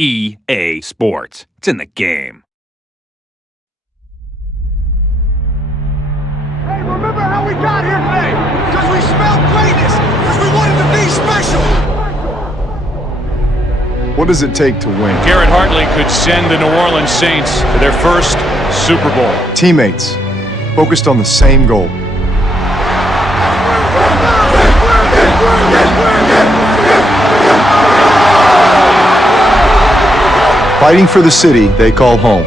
EA Sports. It's in the game. Hey, remember how we got here today? Because we smelled greatness. Because we wanted to be special. What does it take to win? Garrett Hartley could send the New Orleans Saints to their first Super Bowl. Teammates, focused on the same goal. Fighting for the city they call home.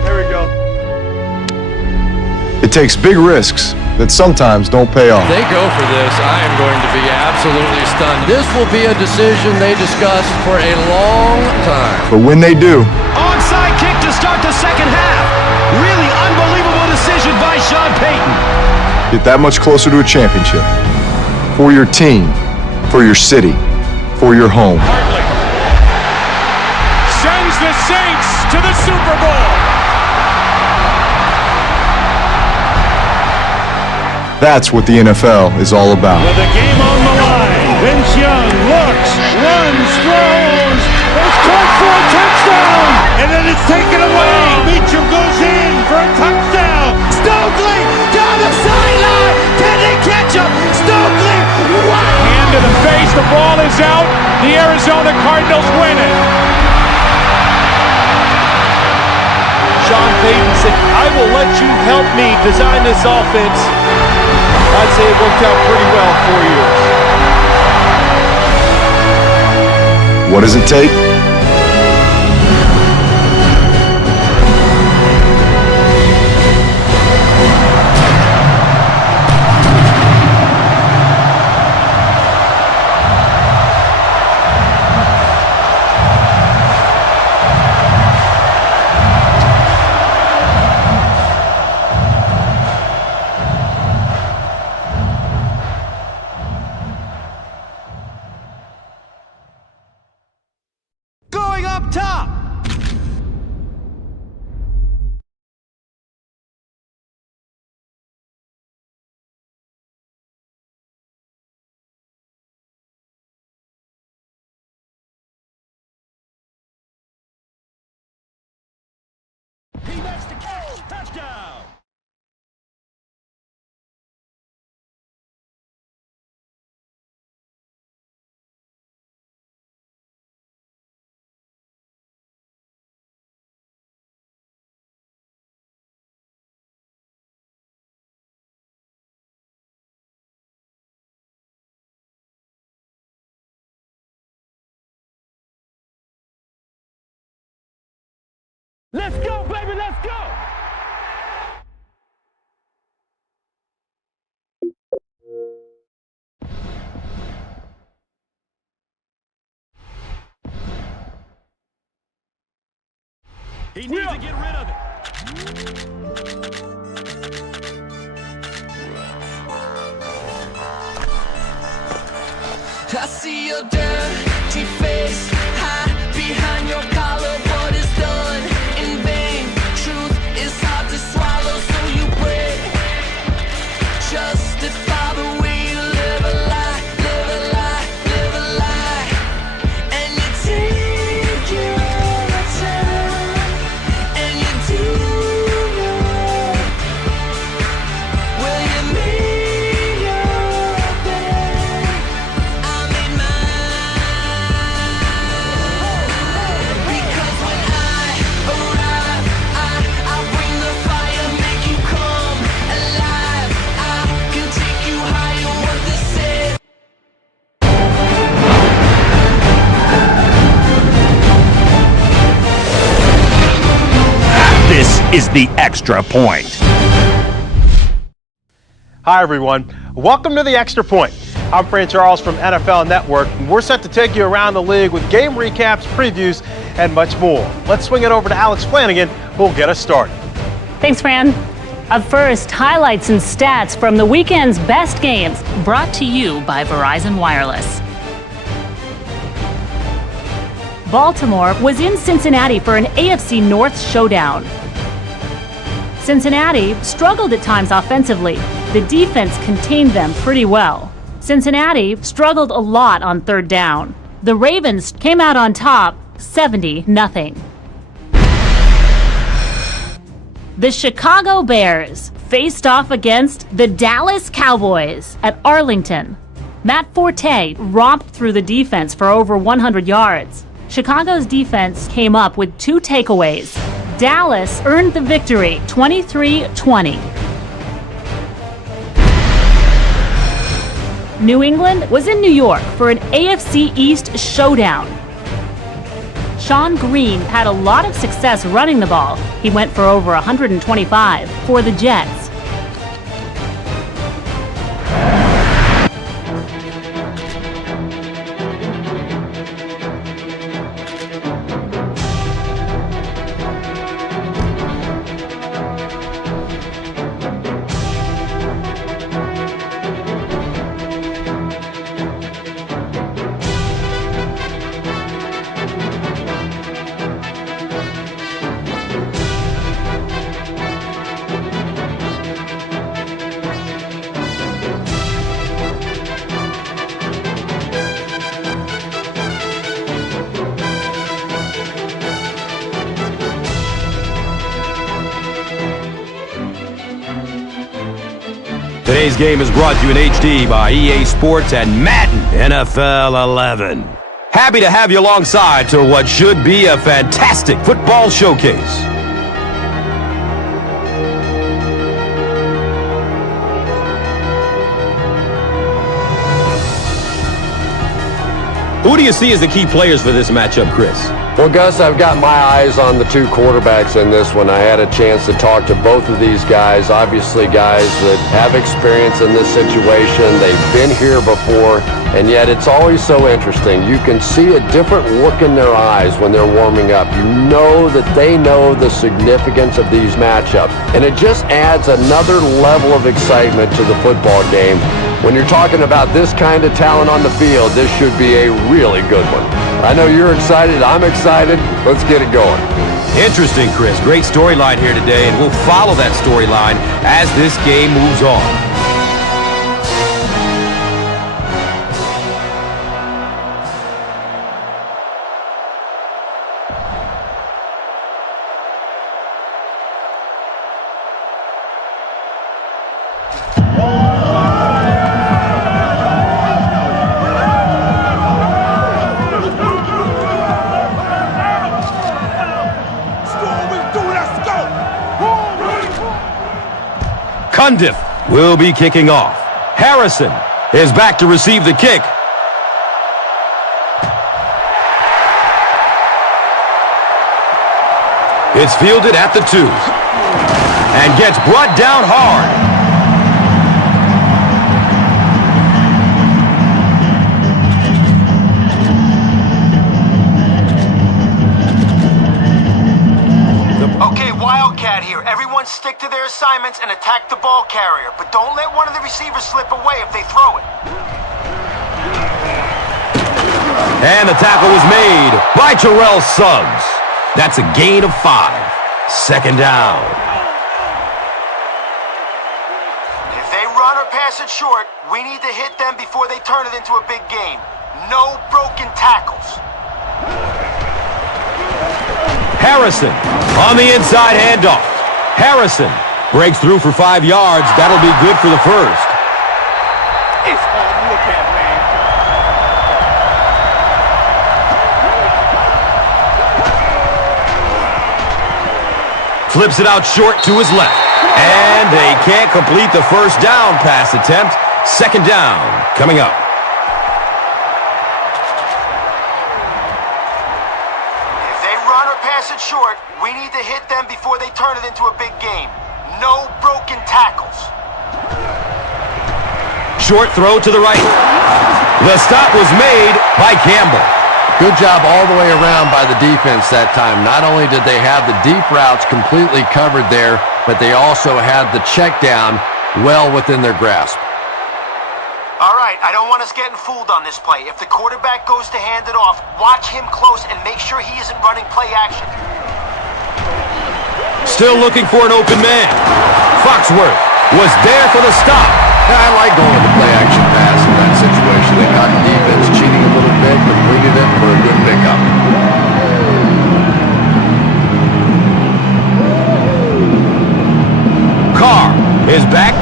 There we go. It takes big risks that sometimes don't pay off. They go for this, I am going to be absolutely stunned. This will be a decision they discussed for a long time. But when they do, Onside kick to start the second half. Really unbelievable decision by Sean Payton. get that much closer to a championship. For your team, for your city, for your home. Hartley sends the Saints to the Super Bowl. That's what the NFL is all about. With the game on the line, Vince Young looks, runs, throws, it's caught for a touchdown, and then it's taken away. Meacham goes in for a touchdown. Stokely down the sideline. Can they catch him? Stokely, wow! Hand to the face, the ball is out. The Arizona Cardinals win it. Sean Payton said, I will let you help me design this offense. I'd say it worked out pretty well 4 years. What does it take? Going up top. He makes the catch. Touchdown. Let's go, baby, let's go! He needs to get rid of it. I see your dirty face, hide behind your collar. What is done in vain? Truth is hard to swallow, so you break. Justify the way you live a lie, live a lie, live a lie. And you take your time, and you do it. Will you make your bed? I made mine. Because when I arrive, I bring the fire, make you come alive. I can take you higher, what they said. This is the Extra Point. Hi, everyone. Welcome to the Extra Point. I'm Fran Charles from NFL Network, and we're set to take you around the league with game recaps, previews, and much more. Let's swing it over to Alex Flanagan, who'll get us started. Thanks, Fran. Up first, highlights and stats from the weekend's best games, brought to you by Verizon Wireless. Baltimore was in Cincinnati for an AFC North showdown. Cincinnati struggled at times offensively. The defense contained them pretty well. Cincinnati struggled a lot on third down. The Ravens came out on top, 70-0. The Chicago Bears faced off against the Dallas Cowboys at Arlington. Matt Forte romped through the defense for over 100 yards. Chicago's defense came up with 2 takeaways. Dallas earned the victory 23-20. New England was in New York for an AFC East showdown. Sean Green had a lot of success running the ball. He went for over 125 for the Jets. Today's game is brought to you in HD by EA Sports and Madden NFL 11. Happy to have you alongside to what should be a fantastic football showcase. Who do you see as the key players for this matchup, Chris? Well, Gus, I've got my eyes on the 2 quarterbacks in this one. I had a chance to talk to both of these guys, obviously guys that have experience in this situation. They've been here before, and yet it's always so interesting. You can see a different look in their eyes when they're warming up. You know that they know the significance of these matchups, and it just adds another level of excitement to the football game. When you're talking about this kind of talent on the field, this should be a really good one. I know you're excited. I'm excited. Let's get it going. Interesting, Chris. Great storyline here today, and we'll follow that storyline as this game moves on. Cundiff will be kicking off. Harrison is back to receive the kick. It's fielded at the 2 and gets brought down hard. Stick to their assignments and attack the ball carrier, but don't let one of the receivers slip away if they throw it. And the tackle was made by Terrell Suggs. That's a gain of 5. Second down. If they run or pass it short, we need to hit them before they turn it into a big game. No broken tackles. Harrison on the inside handoff. Harrison breaks through for 5 yards. That'll be good for the first. It's all you look at, man. Flips it out short to his left. And they can't complete the first down pass attempt. Second down coming up. If they run or pass it short, we need to hit them before they turn it into a big game. No broken tackles. Short throw to the right. The stop was made by Campbell. Good job all the way around by the defense that time. Not only did they have the deep routes completely covered there, but they also had the check down well within their grasp. All right, I don't want us getting fooled on this play. If the quarterback goes to hand it off, watch him close and make sure he isn't running play action. Still looking for an open man. Foxworth was there for the stop. Yeah, I like going with the play action pass in that situation. They got the defense cheating a little bit, completed it for a good pickup.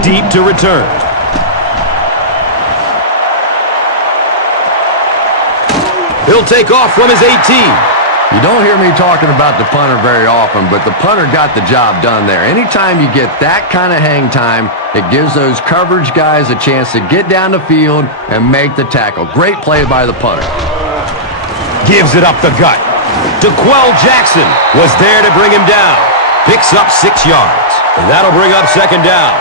deep to return. He'll take off from his 18. You don't hear me talking about the punter very often, but the punter got the job done there. Anytime you get that kind of hang time, it gives those coverage guys a chance to get down the field and make the tackle. Great play by the punter. Gives it up the gut. DeQuell Jackson was there to bring him down. Picks up 6 yards. And that'll bring up second down.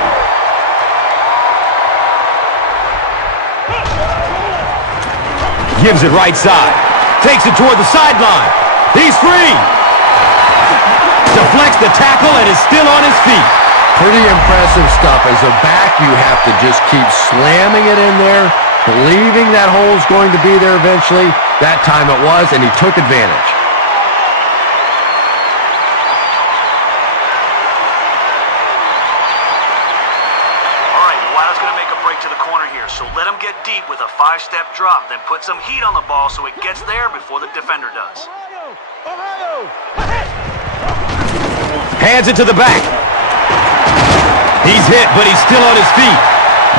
Gives it right side. Takes it toward the sideline. He's free. Deflects the tackle and is still on his feet. Pretty impressive stuff. As a back, you have to just keep slamming it in there, believing that hole's going to be there eventually. That time it was, and he took advantage. To the corner here, so let him get deep with a 5-step drop, then put some heat on the ball so it gets there before the defender does. Hands it to the back. He's hit, but he's still on his feet.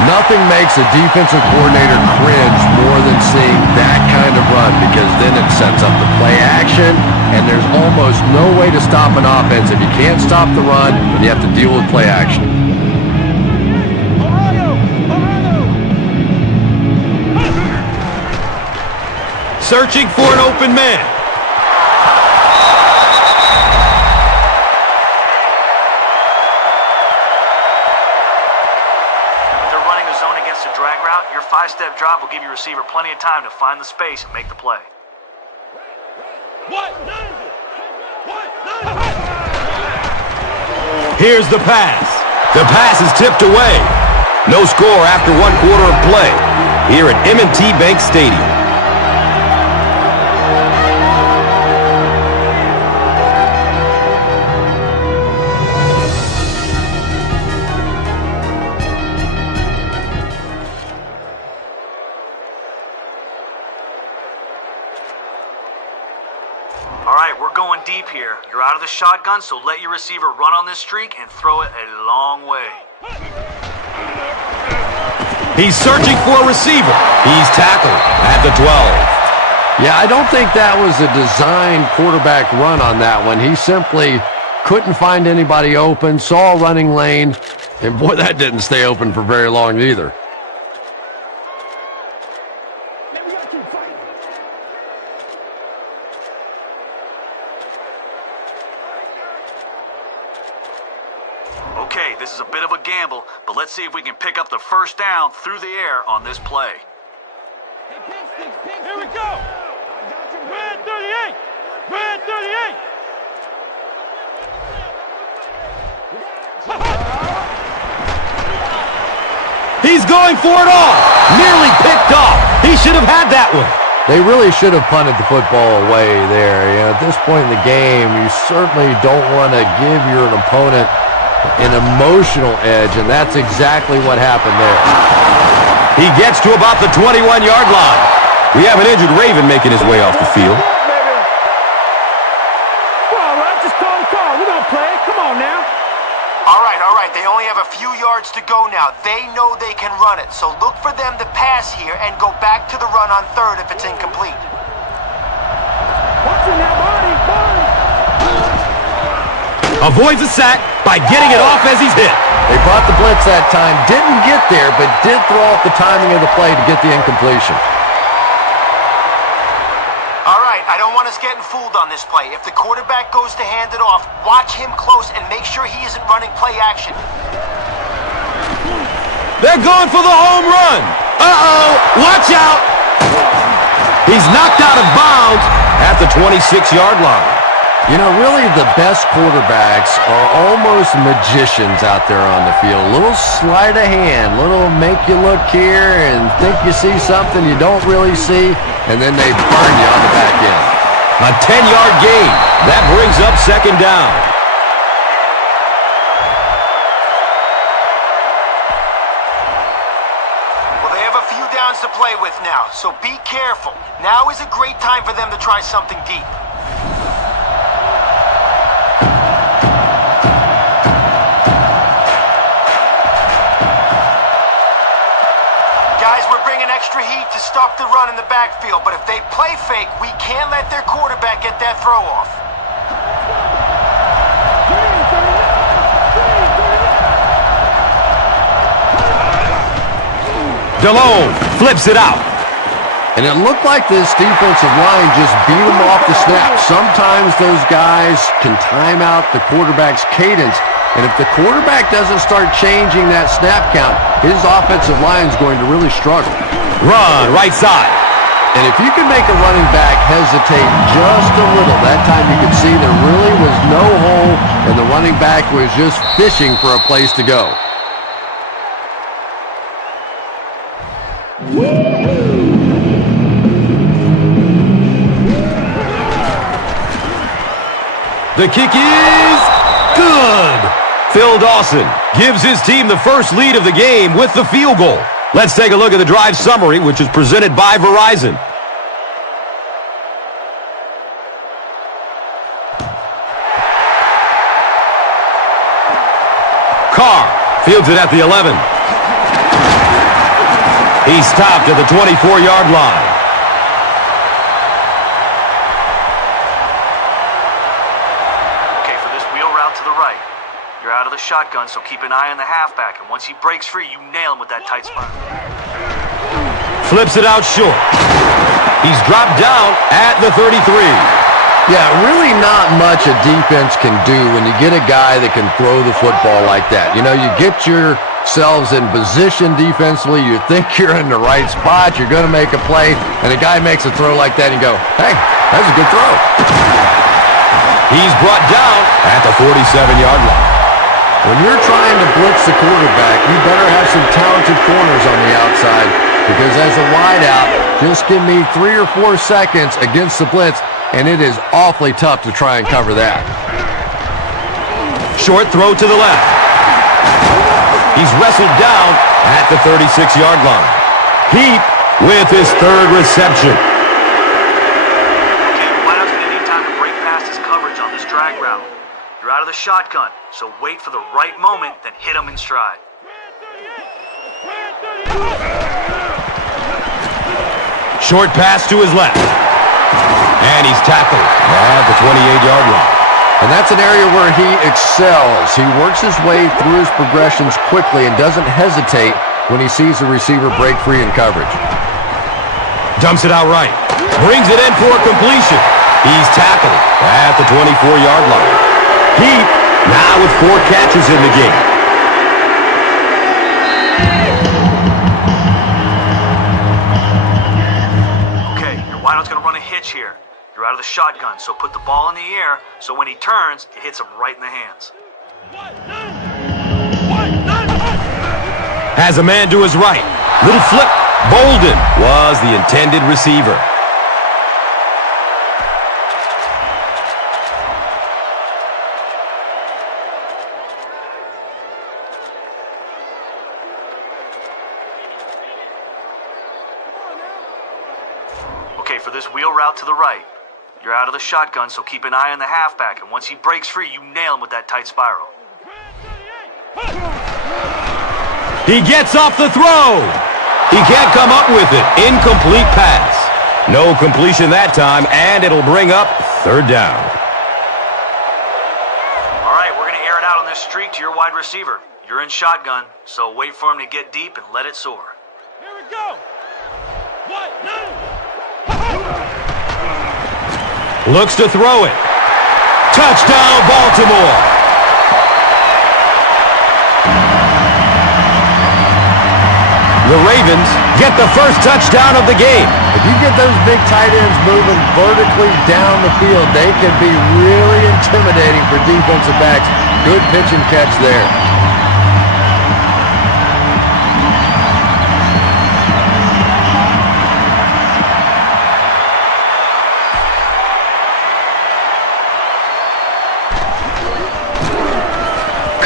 Nothing makes a defensive coordinator cringe more than seeing that kind of run, because then it sets up the play action, and there's almost no way to stop an offense. If you can't stop the run, you have to deal with play action. Searching for an open man. If they're running a zone against a drag route, your 5-step drop will give your receiver plenty of time to find the space and make the play. Here's the pass. The pass is tipped away. No score after 1 quarter of play here at M&T Bank Stadium. Going deep here. You're out of the shotgun, so let your receiver run on this streak and throw it a long way. He's searching for a receiver. He's tackled at the 12. Yeah, I don't think that was a designed quarterback run on that one. He simply couldn't find anybody open, saw a running lane, and boy, that didn't stay open for very long either. Okay, this is a bit of a gamble, but let's see if we can pick up the first down through the air on this play. Here we go! Red 38! Red 38! He's going for it all! Nearly picked off! He should have had that one! They really should have punted the football away there. You know, at this point in the game, you certainly don't want to give your opponent an emotional edge, and that's exactly what happened there. He gets to about the 21-yard line. We have an injured Raven making his way off the field. Well, Rod, just call the call. We're going to play. Come on now. All right. They only have a few yards to go now. They know they can run it, so look for them to pass here and go back to the run on third if it's incomplete. Watch it now, Barney. Avoids a sack by getting it off as he's hit. They brought the blitz that time, didn't get there, but did throw off the timing of the play to get the incompletion. All right, I don't want us getting fooled on this play. If the quarterback goes to hand it off, watch him close and make sure he isn't running play action. They're going for the home run. Uh-oh, watch out. He's knocked out of bounds at the 26-yard line. You know, really the best quarterbacks are almost magicians out there on the field. A little sleight of hand, little make you look here and think you see something you don't really see, and then they burn you on the back end. A 10-yard gain. That brings up second down. Well, they have a few downs to play with now, so be careful. Now is a great time for them to try something deep. extra heat to stop the run in the backfield, but if they play fake, we can't let their quarterback get that throw off. DeLone flips it out. And it looked like this defensive line just beat them off the snap. Sometimes those guys can time out the quarterback's cadence, and if the quarterback doesn't start changing that snap count, his offensive line is going to really struggle. Run, right side. And if you can make a running back hesitate just a little, that time you could see there really was no hole, and the running back was just fishing for a place to go. The kick is good. Phil Dawson gives his team the first lead of the game with the field goal. Let's take a look at the drive summary, which is presented by Verizon. Carr fields it at the 11. He stopped at the 24-yard line. You're out of the shotgun, so keep an eye on the halfback, and once he breaks free, you nail him with that tight spot. Flips it out short. He's dropped down at the 33. Yeah, really not much a defense can do when you get a guy that can throw the football like that. You know, you get yourselves in position defensively, you think you're in the right spot, you're going to make a play, and a guy makes a throw like that and you go, hey, that's a good throw. He's brought down at the 47-yard line. When you're trying to blitz the quarterback, you better have some talented corners on the outside, because as a wideout, just give me 3 or 4 seconds against the blitz, and it is awfully tough to try and cover that. Short throw to the left. He's wrestled down at the 36-yard line. Heap with his third reception. Okay, wideout's going to need time to break past his coverage on this drag route. You're out of the shotgun, so wait for the right moment, then hit him in stride. Short pass to his left. And he's tackled at the 28-yard line. And that's an area where he excels. He works his way through his progressions quickly and doesn't hesitate when he sees the receiver break free in coverage. Dumps it out right. Brings it in for a completion. He's tackled at the 24-yard line. Heap now with 4 catches in the game. Okay, your wideout's going to run a hitch here. You're out of the shotgun, so put the ball in the air so when he turns, it hits him right in the hands. Has a man to his right. Little flip. Bolden was the intended receiver. Okay, for this wheel route to the right. You're out of the shotgun, so keep an eye on the halfback, and once he breaks free, you nail him with that tight spiral. He gets off the throw. He can't come up with it. Incomplete pass. No completion that time, and it'll bring up 3rd down. All right, we're going to air it out on this streak to your wide receiver. You're in shotgun, so wait for him to get deep and let it soar. Here we go. Looks to throw it. Touchdown, Baltimore. The Ravens get the first touchdown of the game. If you get those big tight ends moving vertically down the field, they can be really intimidating for defensive backs. Good pitch and catch there.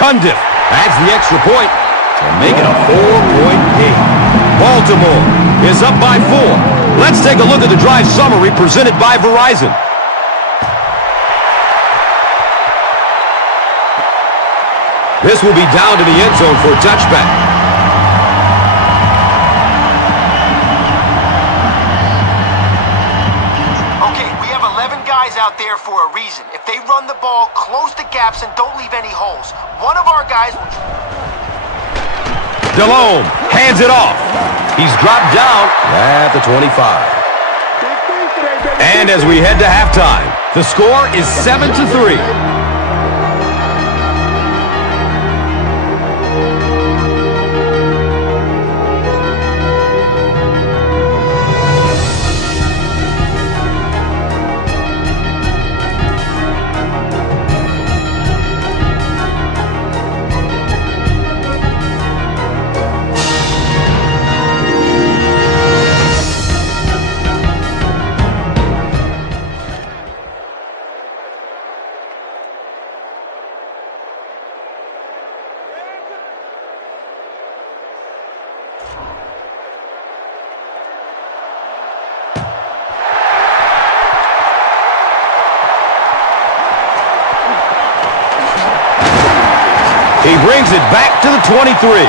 Cundiff adds the extra point to make it a 4-point game. Baltimore is up by 4. Let's take a look at the drive summary presented by Verizon. This will be down to the end zone for a touchback. out there for a reason. If they run the ball, close the gaps, and don't leave any holes, one of our guys will... Delhomme hands it off. He's dropped down at the 25. And as we head to halftime, the score is 7-3. He brings it back to the 23.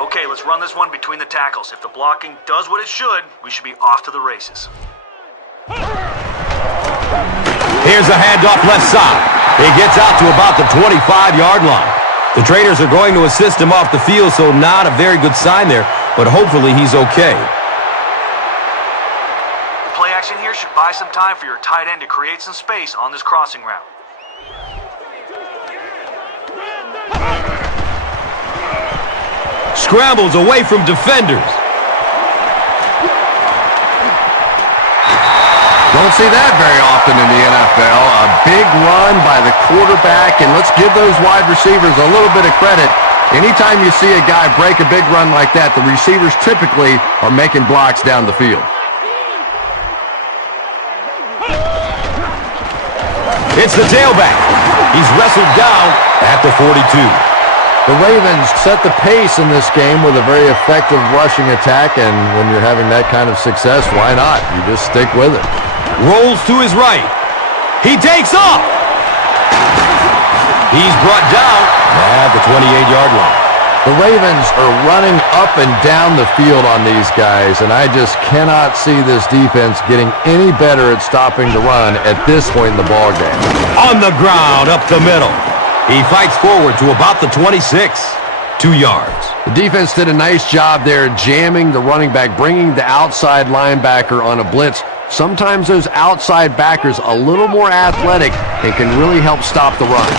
Okay, let's run this one between the tackles. If the blocking does what it should, we should be off to the races. Here's a handoff left side. He gets out to about the 25-yard line. The trainers are going to assist him off the field, so not a very good sign there, but hopefully he's okay. The play action here should buy some time for your tight end to create some space on this crossing route. Scrambles away from defenders. Don't see that very often in the NFL. A big run by the quarterback, and let's give those wide receivers a little bit of credit. Anytime you see a guy break a big run like that, the receivers typically are making blocks down the field. It's the tailback. He's wrestled down at the 42. The Ravens set the pace in this game with a very effective rushing attack, and when you're having that kind of success, why not? You just stick with it. Rolls to his right. He takes off. He's brought down at the 28-yard line. The Ravens are running up and down the field on these guys, and I just cannot see this defense getting any better at stopping the run at this point in the ballgame. On the ground, up the middle. He fights forward to about the 26. 2 yards. The defense did a nice job there jamming the running back, bringing the outside linebacker on a blitz. Sometimes those outside backers a little more athletic and can really help stop the run.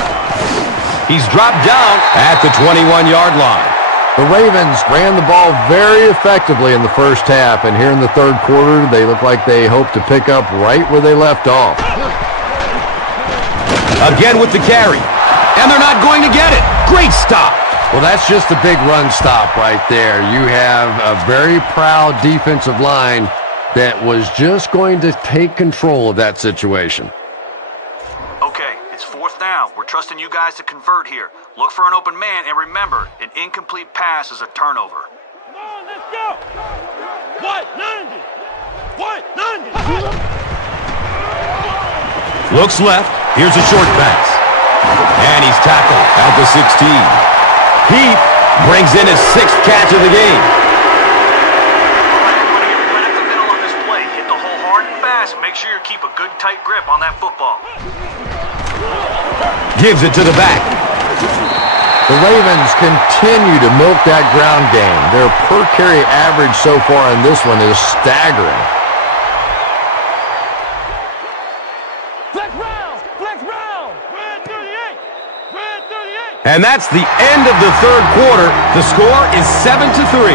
He's dropped down at the 21-yard line. The Ravens ran the ball very effectively in the first half, and here in the third quarter, they look like they hope to pick up right where they left off. Again with the carry. And they're not going to get it. Great stop. Well, that's just a big run stop right there. You have a very proud defensive line that was just going to take control of that situation. Okay, it's 4th down. We're trusting you guys to convert here. Look for an open man, and remember, an incomplete pass is a turnover. Come on, let's go. 190. 190. Looks left. Here's a short pass. And he's tackled at the 16. Heath brings in his 6th catch of the game. Right at the middle on this play. Hit the hole hard and fast. Make sure you keep a good tight grip on that football. Gives it to the back. The Ravens continue to milk that ground game. Their per carry average so far in this one is staggering. And that's the end of the third quarter. The score is 7-3.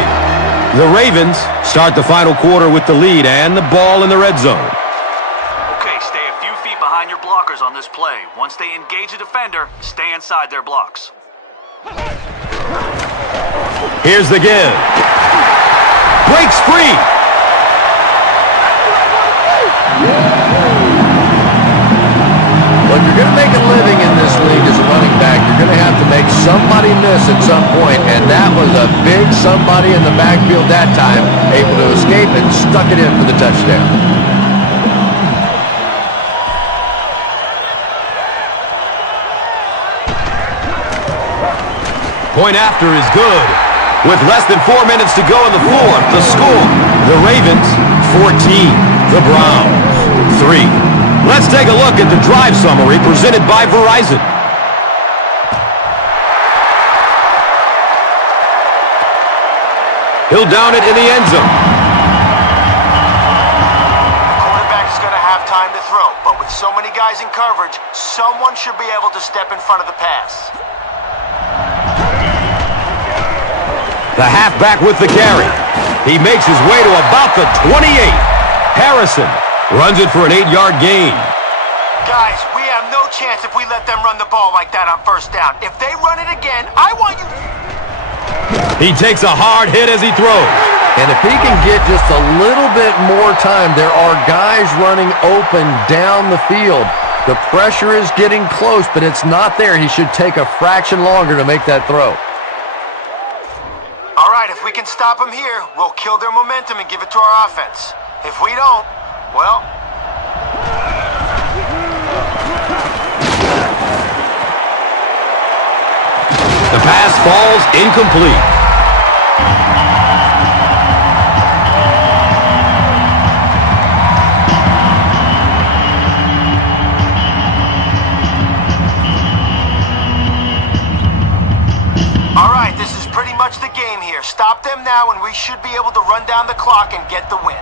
The Ravens start the final quarter with the lead and the ball in the red zone. Okay, stay a few feet behind your blockers on this play. Once they engage a defender, stay inside their blocks. Here's the give. Breaks free. Well, if you're going to make a living in this league as a running back, you're going to have to make somebody miss at some point, and that was a big somebody in the backfield that time, able to escape and stuck it in for the touchdown. Point after is good. With less than 4 minutes to go in the fourth, the score, the Ravens 14, the Browns 3. Let's take a look at the drive summary presented by Verizon. He'll down it in the end zone. Quarterback is going to have time to throw, but with so many guys in coverage, someone should be able to step in front of the pass. The halfback with the carry. He makes his way to about the 28. Harrison runs it for an 8-yard gain. Guys, we have no chance if we let them run the ball like that on first down. If they run it again, I want you... He takes a hard hit as he throws. And if he can get just a little bit more time, there are guys running open down the field. The pressure is getting close, but it's not there. He should take a fraction longer to make that throw. All right, if we can stop them here, we'll kill their momentum and give it to our offense. If we don't, well... The pass falls incomplete. All right, this is pretty much the game here. Stop them now and we should be able to run down the clock and get the win.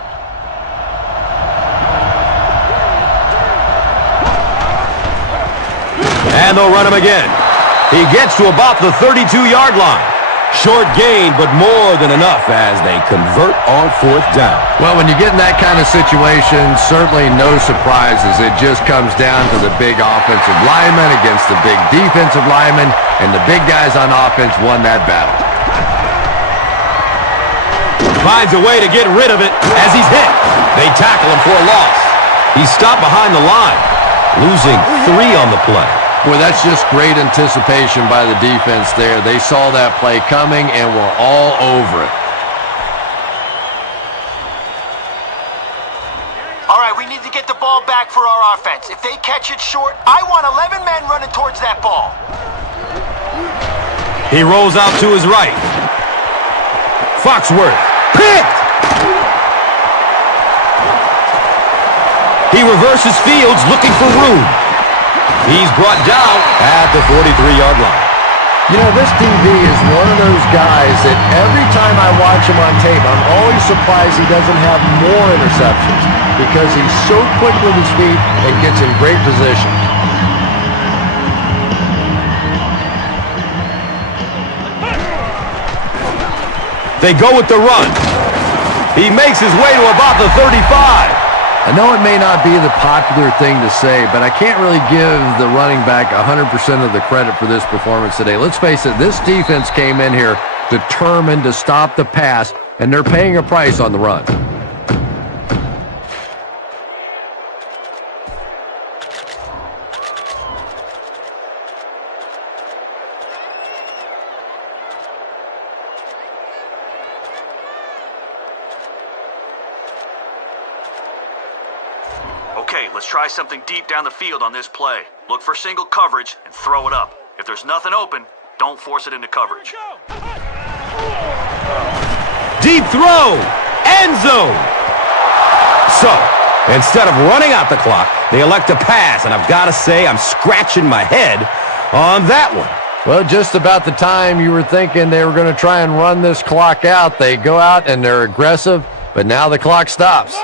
And they'll run him again. He gets to about the 32-yard line. Short gain, but more than enough as they convert on fourth down. Well, when you get in that kind of situation, certainly no surprises. It just comes down to the big offensive lineman against the big defensive lineman, and the big guys on offense won that battle. Finds a way to get rid of it as he's hit. They tackle him for a loss. He's stopped behind the line, losing 3 on the play. Boy, that's just great anticipation by the defense there. They saw that play coming and were all over it. All right, we need to get the ball back for our offense. If they catch it short, I want 11 men running towards that ball. He rolls out to his right. Foxworth, picked! He reverses fields looking for room. He's brought down at the 43-yard line. You know, this DB is one of those guys that every time I watch him on tape, I'm always surprised he doesn't have more interceptions because he's so quick with his feet and gets in great position. They go with the run. He makes his way to about the 35. I know it may not be the popular thing to say, but I can't really give the running back 100% of the credit for this performance today. Let's face it, this defense came in here determined to stop the pass, and they're paying a price on the run. Okay, let's try something deep down the field on this play. Look for single coverage and throw it up. If there's nothing open, don't force it into coverage. Deep throw! End zone! So, instead of running out the clock, they elect to pass, and I've got to say I'm scratching my head on that one. Well, just about the time you were thinking they were going to try and run this clock out, they go out and they're aggressive, but now the clock stops.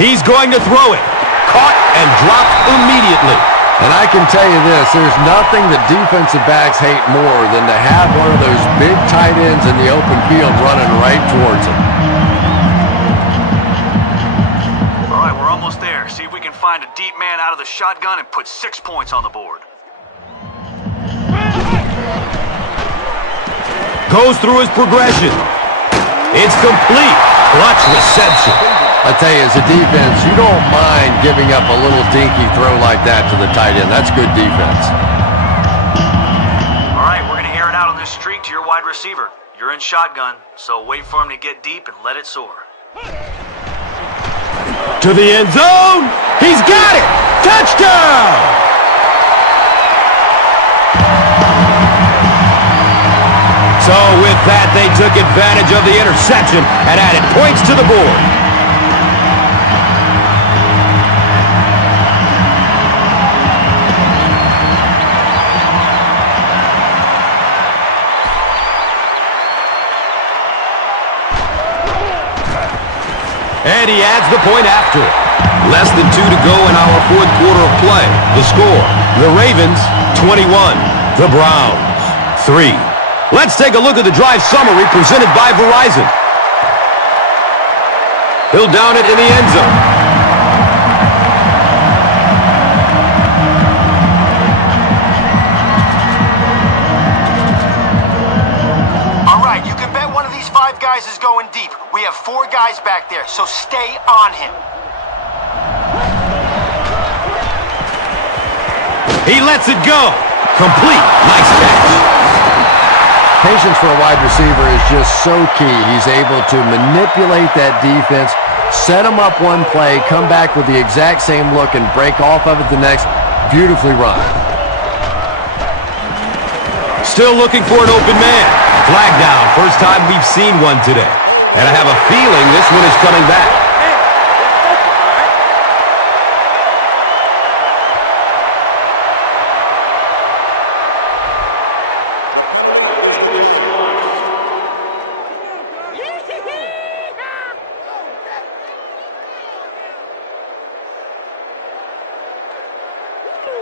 He's going to throw it. Caught and dropped immediately. And I can tell you this, there's nothing that defensive backs hate more than to have one of those big tight ends in the open field running right towards them. All right, we're almost there. See if we can find a deep man out of the shotgun and put 6 points on the board. Goes through his progression. It's complete. Clutch reception. I tell you, as a defense, you don't mind giving up a little dinky throw like that to the tight end. That's good defense. All right, receiver. You're in shotgun, so wait for him to get deep and let it soar. To the end zone. He's got it. Touchdown. So with that, they took advantage of the interception and added points to the board. And he adds the point after. Less than 2 to go in our fourth quarter of play. The score, the Ravens 21, the Browns 3. Let's take a look at the drive summary presented by Verizon. He'll down it in the end zone. All right, you can bet one of these 5 guys is going deep. We have 4 guys back there, so stay on him. He lets it go. Complete. Nice catch. Patience for a wide receiver is just so key. He's able to manipulate that defense, set him up one play, come back with the exact same look, and break off of it the next. Beautifully run. Still looking for an open man. Flag down. First time we've seen one today. And I have a feeling this one is coming back.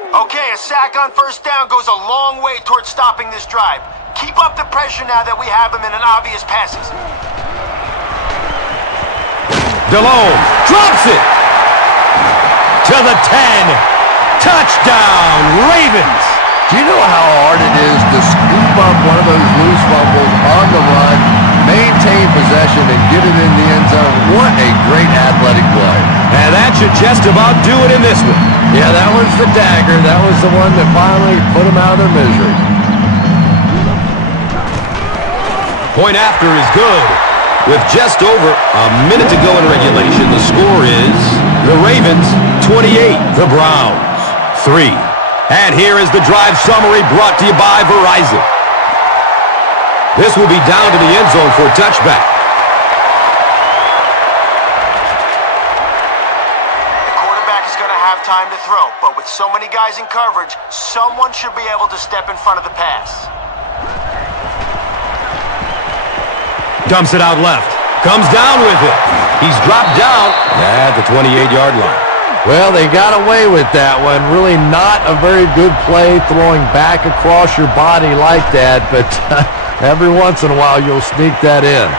Okay, a sack on first down goes a long way towards stopping this drive. Keep up the pressure now that we have him in an obvious passes. DeLone drops it to the 10. Touchdown, Ravens. Do you know how hard it is to scoop up one of those loose fumbles on the run, maintain possession, and get it in the end zone? What a great athletic play. And that should just about do it in this one. Yeah, that was the dagger. That was the one that finally put them out of their misery. Point after is good. With just over a minute to go in regulation, the score is the Ravens 28, the Browns 3. And here is the drive summary brought to you by Verizon. This will be down to the end zone for a touchback. The quarterback is going to have time to throw, but with so many guys in coverage, someone should be able to step in front of the pass. Dumps it out left. Comes down with it. He's dropped down at the 28-yard line. Well, they got away with that one. Really not a very good play throwing back across your body like that, but every once in a while you'll sneak that in.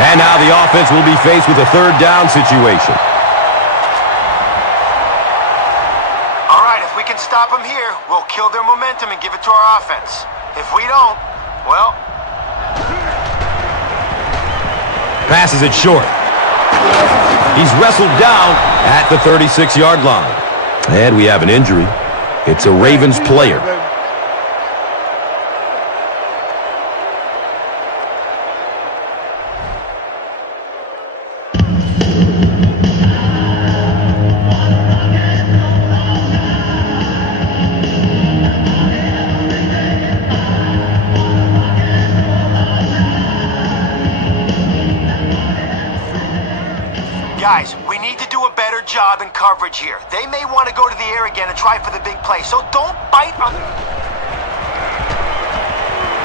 And now the offense will be faced with a third down situation. All right, if we can stop them here, we'll kill their momentum and give it to our offense. If we don't, well... Passes it short. He's wrestled down at the 36-yard line. And we have an injury. It's a Ravens player. Guys, we need to do a better job in coverage here. They may want to go to the air again and try for the big play, so don't bite on...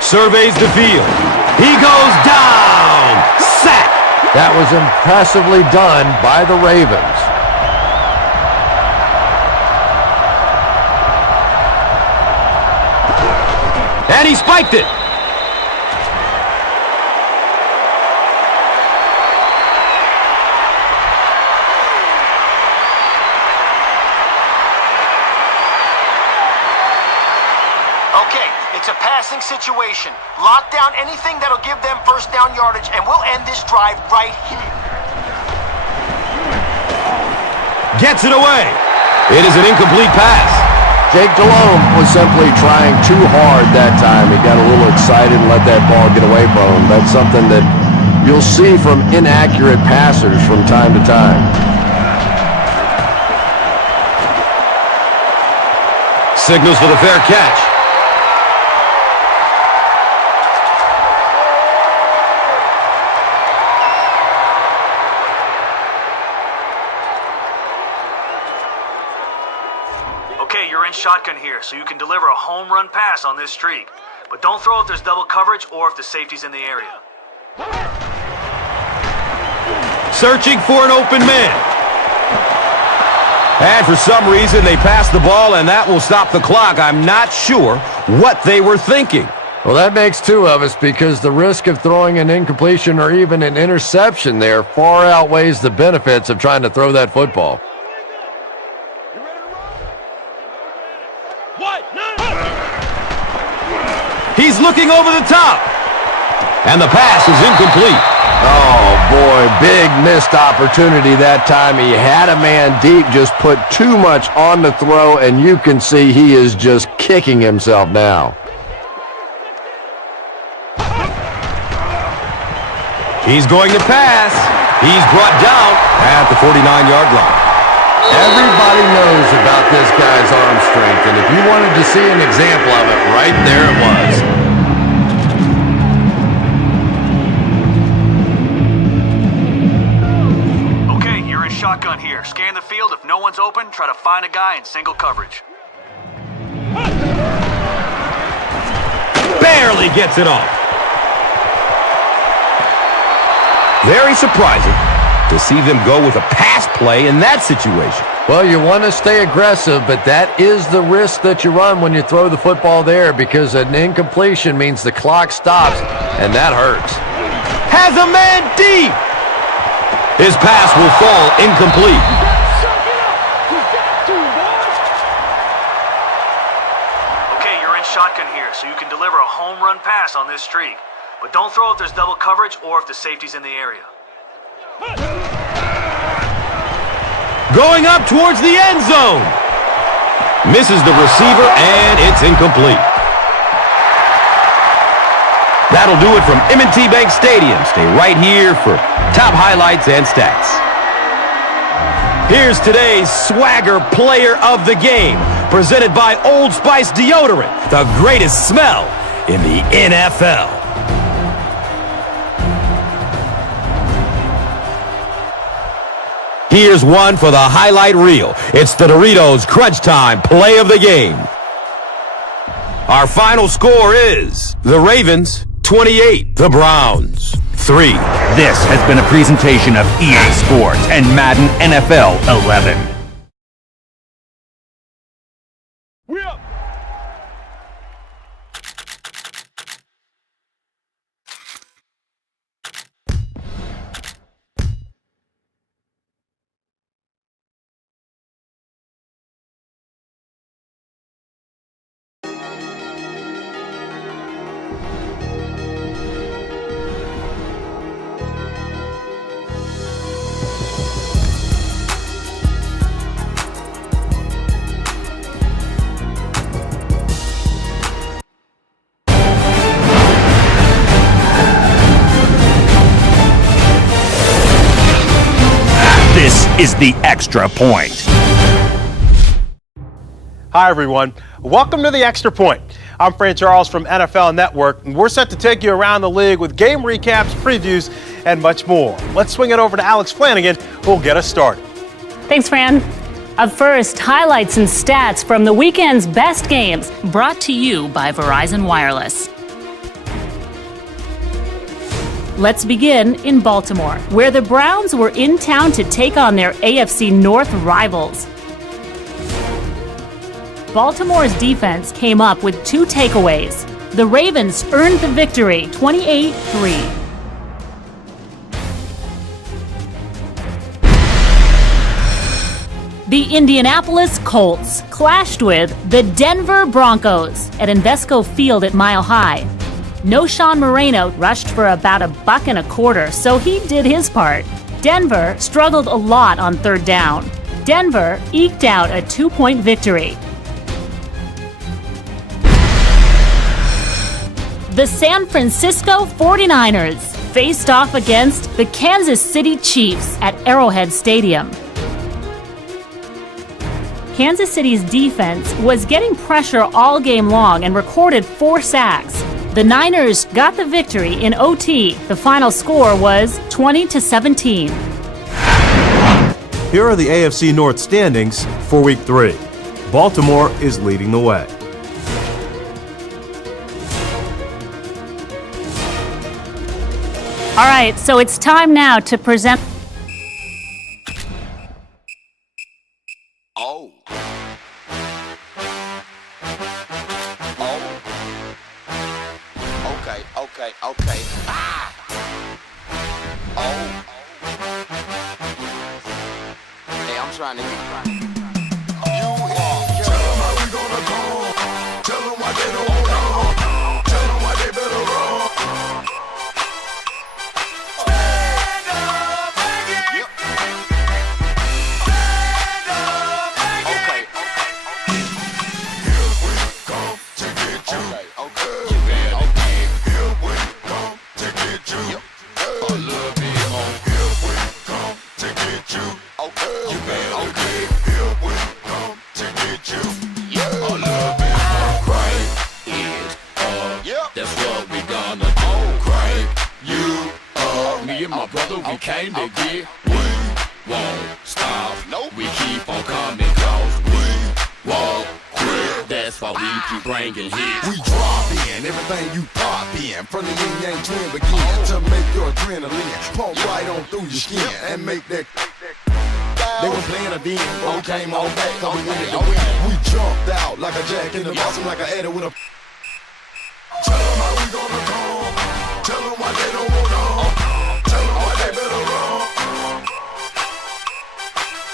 Surveys the field. He goes down. Sack. That was impressively done by the Ravens. And he spiked it. Okay, it's a passing situation. Lock down anything that'll give them first down yardage, and we'll end this drive right here. Gets it away. It is an incomplete pass. Jake Delhomme was simply trying too hard that time. He got a little excited and let that ball get away from him. That's something that you'll see from inaccurate passers from time to time. Signals for the fair catch. Okay, you're in shotgun here, so you can deliver a home run pass on this streak. But don't throw if there's double coverage or if the safety's in the area. Searching for an open man. And for some reason, they passed the ball, and that will stop the clock. I'm not sure what they were thinking. Well, that makes two of us because the risk of throwing an incompletion or even an interception there far outweighs the benefits of trying to throw that football. He's looking over the top. And the pass is incomplete. Oh, boy, big missed opportunity that time. He had a man deep, just put too much on the throw, and you can see he is just kicking himself now. He's going to pass. He's brought down at the 49-yard line. Everybody knows about this guy's arm strength, and if you wanted to see an example of it, right there it was. Shotgun here. Scan the field. If no one's open, try to find a guy in single coverage. Barely gets it off. Very surprising to see them go with a pass play in that situation. Well, you want to stay aggressive, but that is the risk that you run when you throw the football there because an incompletion means the clock stops, and that hurts. Has a man deep. His pass will fall incomplete. Okay, you're in shotgun here, so you can deliver a home run pass on this streak. But don't throw if there's double coverage or if the safety's in the area. Going up towards the end zone. Misses the receiver, and it's incomplete. That'll do it from M&T Bank Stadium. Stay right here for top highlights and stats. Here's today's Swagger Player of the Game, presented by Old Spice Deodorant, the greatest smell in the NFL. Here's one for the highlight reel. It's the Doritos Crunch Time Play of the Game. Our final score is the Ravens 28, the Browns 3. This has been a presentation of EA Sports and Madden NFL 11. This is the Extra Point. Hi, everyone. Welcome to the Extra Point. I'm Fran Charles from NFL Network, and we're set to take you around the league with game recaps, previews, and much more. Let's swing it over to Alex Flanagan, who will get us started. Thanks, Fran. Up first, highlights and stats from the weekend's best games, brought to you by Verizon Wireless. Let's begin in Baltimore, where the Browns were in town to take on their AFC North rivals. Baltimore's defense came up with 2 takeaways. The Ravens earned the victory 28-3. The Indianapolis Colts clashed with the Denver Broncos at Invesco Field at Mile High. No Sean Moreno rushed for about $1.25, so he did his part. Denver struggled a lot on third down. Denver eked out a 2-point victory. The San Francisco 49ers faced off against the Kansas City Chiefs at Arrowhead Stadium. Kansas City's defense was getting pressure all game long and recorded 4 sacks. The Niners got the victory in OT. The final score was 20-17. Here are the AFC North standings for Week 3. Baltimore is leading the way. All right, so it's time now to present. Oh. Okay. Ah. Oh. Hey, I'm trying to get. Tell them how we gonna go. Tell them why they don't want to. Tell them why they better run. Stand up, take it. Yep. Stand up, take it. Okay. Here we come to get you. Okay. You better. Here we come to get you. Yep. A little bit more. Here we come to get you. Okay. You better. Okay. Here we come to get you. Yep. A little bit more. Crank it up. Yep. That's what we gonna do. Crank you up. Me and my brother, we came to get. We won't stop. Nope. We keep on coming cause we won't quit. That's why we keep bringing hits. We drop in everything you pop in. From the yin yang twin begin to make your adrenaline pump right on through your skin and make that. They were playing a DM, but we came on back, cause we wanted to win. We jumped out like a jack in the box, like an Eddie with a. Tell them how we gonna come. Tell them why they don't want to. Tell them why they better run.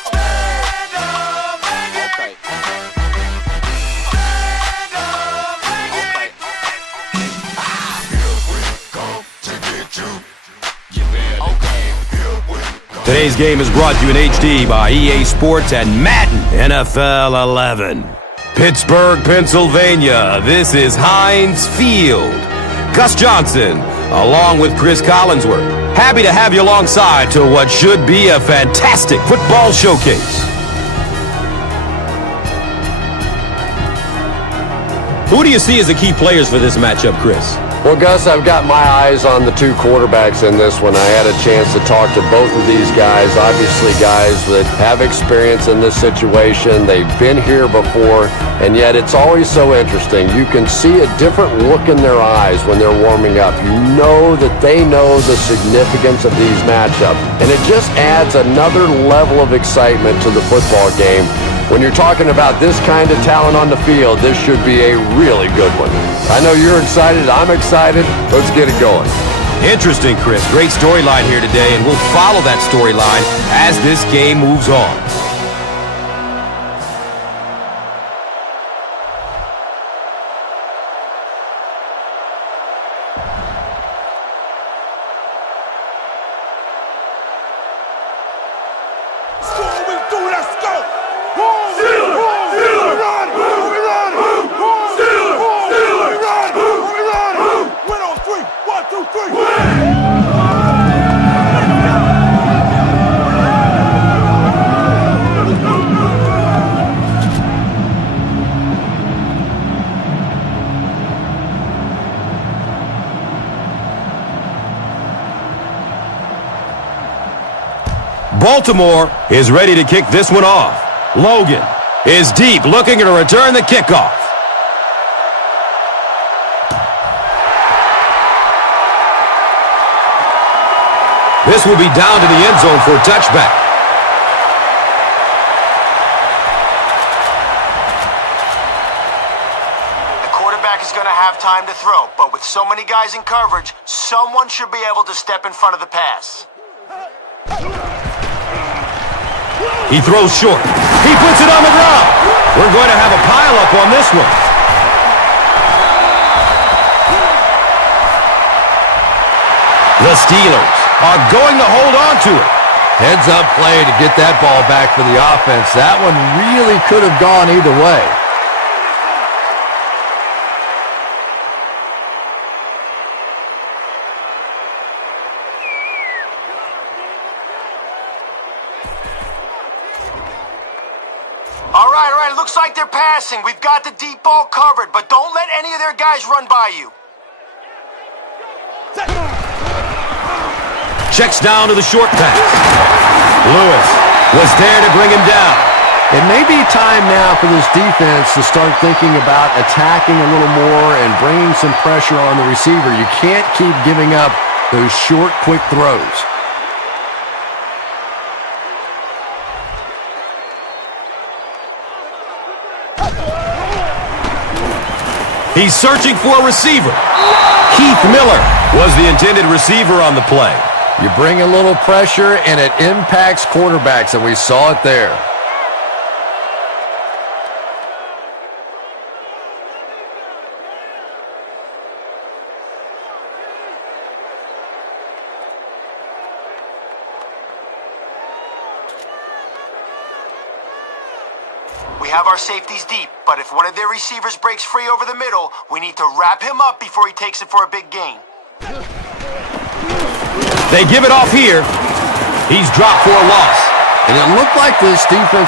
Stand up, take it. Okay. Stand up, take it. Here we come to get you. You better. Okay. Here we come. Today's game is brought to you in HD by EA Sports and Madden NFL 11. Pittsburgh, Pennsylvania. This is Heinz Field. Gus Johnson, along with Chris Collinsworth. Happy to have you alongside to what should be a fantastic football showcase. Who do you see as the key players for this matchup, Chris? Well, Gus, I've got my eyes on the 2 quarterbacks in this one. I had a chance to talk to both of these guys, obviously guys that have experience in this situation. They've been here before, and yet it's always so interesting. You can see a different look in their eyes when they're warming up. You know that they know the significance of these matchups, and it just adds another level of excitement to the football game. When you're talking about this kind of talent on the field, this should be a really good one. I know you're excited. I'm excited. Let's get it going. Interesting, Chris. Great storyline here today, and we'll follow that storyline as this game moves on. Baltimore is ready to kick this one off. Logan is deep, looking to return the kickoff. This will be down to the end zone for a touchback. The quarterback is going to have time to throw, but with so many guys in coverage, someone should be able to step in front of the pass. He throws short. He puts it on the ground. We're going to have a pile-up on this one. The Steelers are going to hold on to it. Heads-up play to get that ball back for the offense. That one really could have gone either way. All right, looks like they're passing. We've got the deep ball covered, but don't let any of their guys run by you. Checks down to the short pass. Lewis was there to bring him down. It may be time now for this defense to start thinking about attacking a little more and bringing some pressure on the receiver. You can't keep giving up those short, quick throws. He's searching for a receiver. Keith Miller was the intended receiver on the play. You bring a little pressure, and it impacts quarterbacks, and we saw it there. We have our safeties deep, but if one of their receivers breaks free over the middle, we need to wrap him up before he takes it for a big gain. They give it off here. He's dropped for a loss. And it looked like this defense